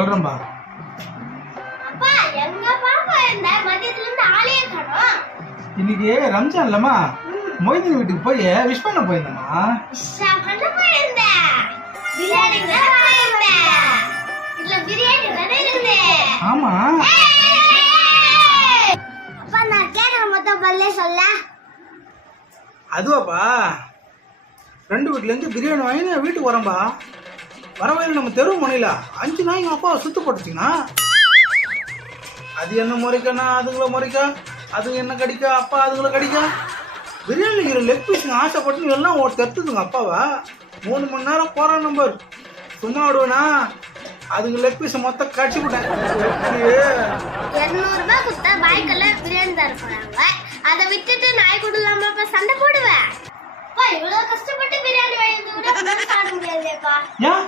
சொல்றேன்பா. அப்பா எங்க பாப்பா இந்த மதியத்துல இருந்து ஆளே காணோம். இன்னைக்கு ரம்ஜான்லமா மொய்தீன் வீட்டுக்கு போய் விஷ் பண்ண போயிருந்தேம்மா. இஷா பண்ண போயிருந்தேன். பிரியாணி தான் போயிருந்தேன். இல்ல பிரியாணி தானே இருந்தே. ஆமா. அப்பா நான் கேக்குற மொத்தம் பல்லே சொல்ல. அதுவாப்பா, ஃப்ரெண்டு வீட்டுல இருந்து பிரியாணி வாங்கி வீட்டுக்கு வரேன்பா. வரவையில் நம்ம தெரு முனையில 5 நாய்ங்க அப்பா சுத்து போட்டுச்சிங்கன்னா அது என்ன முறைக்கண்ணா, அதுங்களை முறைக்கா, அதுங்க என்ன கடிக்கா, அப்பா அதுங்களை கடிக்கா. பிரியாணிக்கு லெக் பீஸுங்க ஆசைப்பட்டு எல்லாம் தெத்துதுங்க அப்பாவா. 3 மணி நேரம் போறான் நம்பர். சும்மா விடுவேனா, அதுங்க லெக் பீஸை மொத்தம் கடிச்சு விட்டேன். 200 ரூபாய் கொடுத்தா பாய்க்கல்ல பிரியாணி தர போறாங்க. அதை விட்டுட்டு நாய் கூட இல்லாம சண்டை போடுவேன். இவ்வளவு கஷ்டப்பட்டு பிரியாணி வாங்கி கூட சாப்பிட முடியாதுப்பா. ஏன்